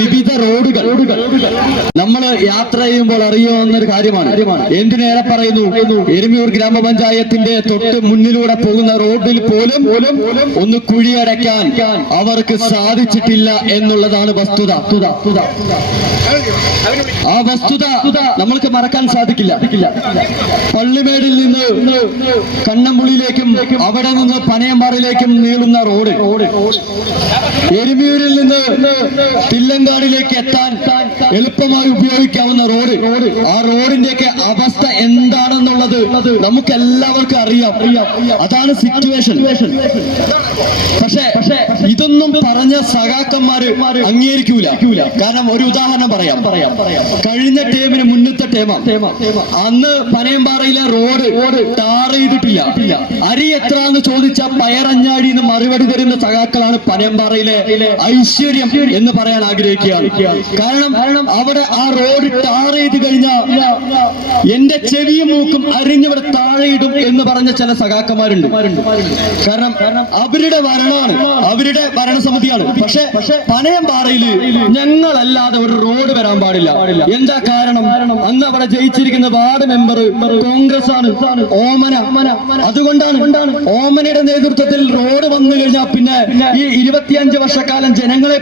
വിവിധ റോഡുകൾ നമ്മൾ യാത്ര ചെയ്യുമ്പോൾ അറിയാവുന്നൊരു കാര്യമാണ്. എന്തിനേറെ പറയുന്നു, എരുമിയൂർ ഗ്രാമപഞ്ചായത്തിന്റെ തൊട്ട് മുന്നിലൂടെ പോകുന്ന റോഡിൽ പോലും ഒന്ന് കുഴിയടയ്ക്കാൻ അവർക്ക് സാധിച്ചിട്ടില്ല എന്നുള്ളതാണ് വസ്തുത. ആ വസ്തുത നമ്മൾക്ക് മറക്കാൻ സാധിക്കില്ല. പള്ളിമേടിൽ നിന്ന് കണ്ണമ്പുള്ളിയിലേക്കും അവിടെ നിന്ന് പനയമ്പാറയിലേക്കും നീളുന്ന റോഡ്, എരുമിയൂരിൽ നിന്ന് തില്ലങ്കാടിലേക്ക് എത്താൻ എളുപ്പമായി ഉപയോഗിക്കാവുന്ന റോഡ്, ആ റോഡിന്റെയൊക്കെ അവസ്ഥ എന്താണെന്നുള്ളത് നമുക്ക് എല്ലാവർക്കും അറിയാം. അതാണ് സിറ്റുവേഷൻ. പക്ഷേ ഇതൊന്നും പറഞ്ഞ സഖാക്കന്മാര് അംഗീകരിക്കൂല. കാരണം ഒരു ഉദാഹരണം പറയാം. കഴിഞ്ഞ ടേമിന് മുന്നത്തെ ടേമ അന്ന് പനയമ്പാറയിലെ റോഡ് ടാർ ചെയ്തിട്ടില്ല. അരി എത്ര എന്ന് ചോദിച്ച പയറഞ്ഞാടി എന്ന് മറുപടി തരുന്ന സഖാക്കളാണ് പനയമ്പാറയിലെ ഐശ്വര്യം എന്ന് പറയാൻ ആഗ്രഹിക്കുകയാണ്. കാരണം അവിടെ ആ റോഡ് ടാർ ചെയ്ത് കഴിഞ്ഞാൽ എന്റെ ചെവിയും മൂക്കും അരിഞ്ഞവിടെ താഴെയിടും എന്ന് പറഞ്ഞ ചില സഖാക്കന്മാരുണ്ട്. കാരണം അവരുടെ ഭരണമാണ്, അവരുടെ ഭരണസമിതിയാണ്. പക്ഷെ പനയമ്പാറയിൽ ഞങ്ങളല്ലാതെ ഒരു റോഡ് വരാൻ പാടില്ല. എന്താ കാരണം? അന്ന് അവിടെ ജയിച്ചിരിക്കുന്ന വാർഡ് മെമ്പർ കോൺഗ്രസ് ആണ്, ഓമന. അതുകൊണ്ടാണ് ഓമനയുടെ നേതൃത്വത്തിൽ റോഡ് വന്നു കഴിഞ്ഞാൽ പിന്നെ ഈ 25 വർഷക്കാലം ജനങ്ങളെ